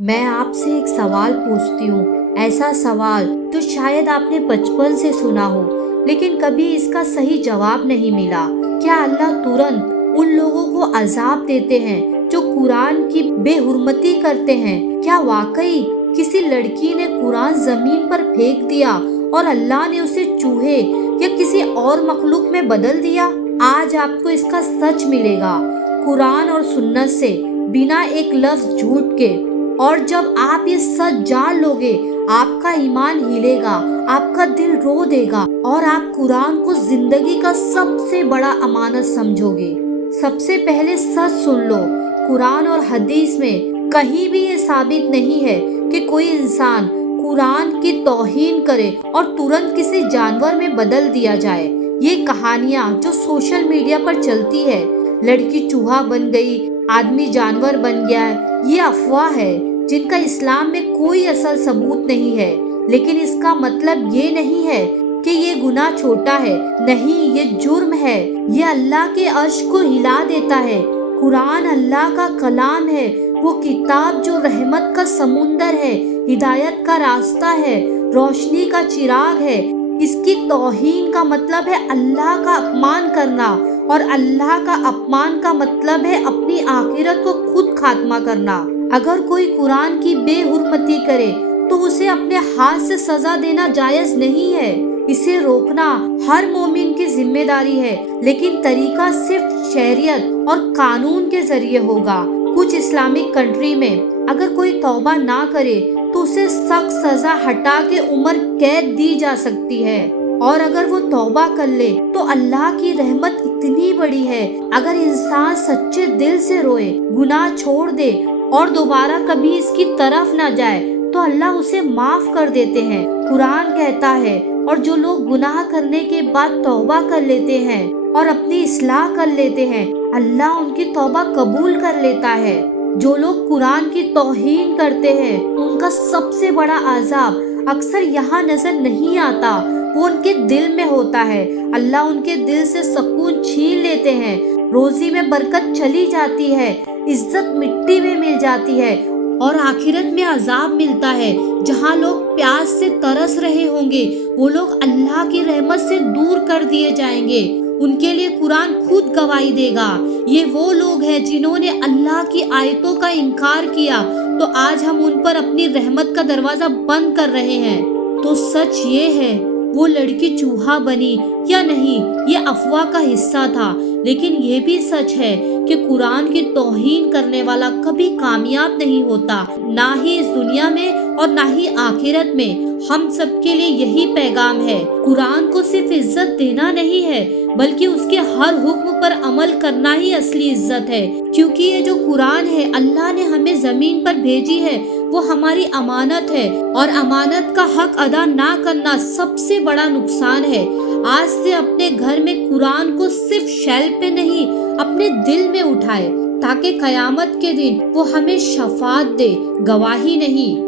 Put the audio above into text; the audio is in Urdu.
میں آپ سے ایک سوال پوچھتی ہوں، ایسا سوال جو شاید آپ نے بچپن سے سنا ہو لیکن کبھی اس کا صحیح جواب نہیں ملا۔ کیا اللہ ترنت ان لوگوں کو عذاب دیتے ہیں جو قرآن کی بے حرمتی کرتے ہیں؟ کیا واقعی کسی لڑکی نے قرآن زمین پر پھینک دیا اور اللہ نے اسے چوہے یا کسی اور مخلوق میں بدل دیا؟ آج آپ کو اس کا سچ ملے گا، قرآن اور سنت سے، بنا ایک لفظ جھوٹ کے۔ اور جب آپ یہ سچ جان لو گے، آپ کا ایمان ہلے گا، آپ کا دل رو دے گا اور آپ قرآن کو زندگی کا سب سے بڑا امانت سمجھو گے۔ سب سے پہلے سچ سن لو، قرآن اور حدیث میں کہیں بھی یہ ثابت نہیں ہے کہ کوئی انسان قرآن کی توہین کرے اور ترنت کسی جانور میں بدل دیا جائے۔ یہ کہانیاں جو سوشل میڈیا پر چلتی ہے، لڑکی چوہا بن گئی، آدمی جانور بن گیا ہے، یہ افواہ ہے جن کا اسلام میں کوئی اصل ثبوت نہیں ہے۔ لیکن اس کا مطلب یہ نہیں ہے کہ یہ گناہ چھوٹا ہے، نہیں، یہ جرم ہے، یہ اللہ کے عرش کو ہلا دیتا ہے۔ قرآن اللہ کا کلام ہے، وہ کتاب جو رحمت کا سمندر ہے، ہدایت کا راستہ ہے، روشنی کا چراغ ہے۔ اس کی توہین کا مطلب ہے اللہ کا اپمان کرنا، اور اللہ کا اپمان کا مطلب ہے اپنی آخرت کو خود خاتمہ کرنا۔ اگر کوئی قرآن کی بے حرمتی کرے تو اسے اپنے ہاتھ سے سزا دینا جائز نہیں ہے۔ اسے روکنا ہر مومن کی ذمہ داری ہے، لیکن طریقہ صرف شریعت اور قانون کے ذریعے ہوگا۔ کچھ اسلامک کنٹری میں اگر کوئی توبہ نہ کرے تو اسے سخت سزا ہٹا کے عمر قید دی جا سکتی ہے، اور اگر وہ توبہ کر لے تو اللہ کی رحمت اتنی بڑی ہے، اگر انسان سچے دل سے روئے، گناہ چھوڑ دے اور دوبارہ کبھی اس کی طرف نہ جائے تو اللہ اسے معاف کر دیتے ہیں۔ قرآن کہتا ہے، اور جو لوگ گناہ کرنے کے بعد توبہ کر لیتے ہیں اور اپنی اصلاح کر لیتے ہیں، اللہ ان کی توبہ قبول کر لیتا ہے۔ جو لوگ قرآن کی توہین کرتے ہیں ان کا سب سے بڑا عذاب اکثر یہاں نظر نہیں آتا، وہ ان کے دل میں ہوتا ہے۔ اللہ ان کے دل سے سکون چھین لیتے ہیں، روزی میں برکت چلی جاتی ہے، عزت مٹی میں مل جاتی ہے، اور آخرت میں عذاب ملتا ہے۔ جہاں لوگ پیاس سے ترس رہے ہوں گے، وہ لوگ اللہ کی رحمت سے دور کر دیے جائیں گے۔ ان کے لیے قرآن خود گواہی دے گا۔ یہ وہ لوگ ہیں جنہوں نے اللہ کی آیتوں کا انکار کیا، تو آج ہم ان پر اپنی رحمت کا دروازہ بند کر رہے ہیں۔ تو سچ یہ ہے، وہ لڑکی چوہا بنی یا نہیں، یہ افواہ کا حصہ تھا، لیکن یہ بھی سچ ہے کہ قرآن کی توہین کرنے والا کبھی کامیاب نہیں ہوتا، نہ ہی اس دنیا میں اور نہ ہی آخرت میں۔ ہم سب کے لیے یہی پیغام ہے، قرآن کو صرف عزت دینا نہیں ہے بلکہ اس کے ہر حکم پر عمل کرنا ہی اصلی عزت ہے، کیونکہ یہ جو قرآن ہے اللہ نے ہمیں زمین پر بھیجی ہے، وہ ہماری امانت ہے، اور امانت کا حق ادا نہ کرنا سب سے بڑا نقصان ہے۔ آج سے اپنے گھر میں قرآن کو صرف شیلف پہ نہیں، اپنے دل میں اٹھائے، تاکہ قیامت کے دن وہ ہمیں شفاعت دے، گواہی نہیں۔